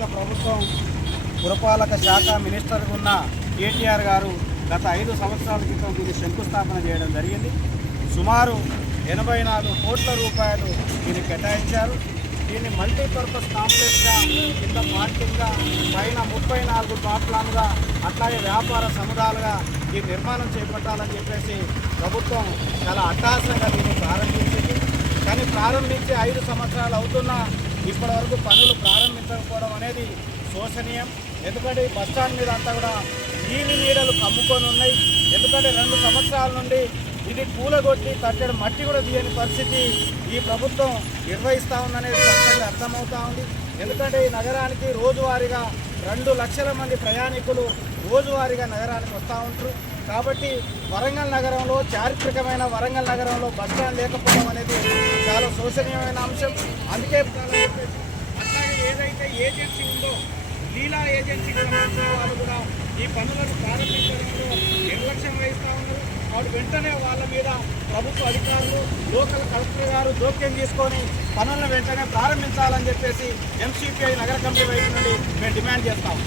రాష్ట్ర ప్రభుత్వం పురపాలక శాఖ మినిస్టర్గా ఉన్న కేటీఆర్ గారు గత 5 సంవత్సరాల క్రితం దీన్ని శంకుస్థాపన చేయడం జరిగింది. సుమారు 84 కోట్ల రూపాయలు దీన్ని కేటాయించారు. దీన్ని మల్టీపర్పస్ కాంప్లెక్స్గా, కింద పార్కింగ్గా, పైన 34 ప్లాట్ఫామ్గా, అట్లాగే వ్యాపార సముదాయాలుగా ఈ నిర్మాణం చేపట్టాలని చెప్పేసి ప్రభుత్వం చాలా అట్టహాసంగా దీన్ని ప్రారంభించింది. కానీ ప్రారంభించి 5 సంవత్సరాలు అవుతున్నా ఇప్పటివరకు పనులు ప్రారంభించకపోవడం అనేది శోచనీయం. ఎందుకంటే ఈ బస్టాండ్ మీద అంతా కూడా నీడలు కమ్ముకొని ఉన్నాయి. ఎందుకంటే 2 సంవత్సరాల నుండి ఇది కూలగొట్టి కట్టడం మట్టి కూడా తీయని పరిస్థితి ఈ ప్రభుత్వం నిర్వహిస్తూ ఉందనేది స్పష్టంగా అర్థమవుతూ ఉంది. ఎందుకంటే ఈ నగరానికి రోజువారీగా 2 లక్షల మంది ప్రయాణికులు రోజువారీగా నగరానికి వస్తూ ఉంటారు. కాబట్టి వరంగల్ నగరంలో, చారిత్రకమైన వరంగల్ నగరంలో బస్టాండ్ లేకపోవడం అనేది చాలా శోచనీయమైన అంశం. అందుకే అట్లాగే ఏదైతే ఏజెన్సీ ఉందో లీలా ఏజెన్సీ కూడా వాళ్ళు కూడా ఈ పనులను ప్రారంభించడంలో నిర్లక్ష్యం వహిస్తూ ఉన్నారు. కాబట్టి వెంటనే వాళ్ళ మీద ప్రభుత్వ అధికారులు, లోకల్ కలెక్టర్ గారు జోక్యం తీసుకొని పనులను వెంటనే ప్రారంభించాలని చెప్పేసి ఎంసీపీఐ నగర కమిటీ వైపు నుండి మేము డిమాండ్ చేస్తాము.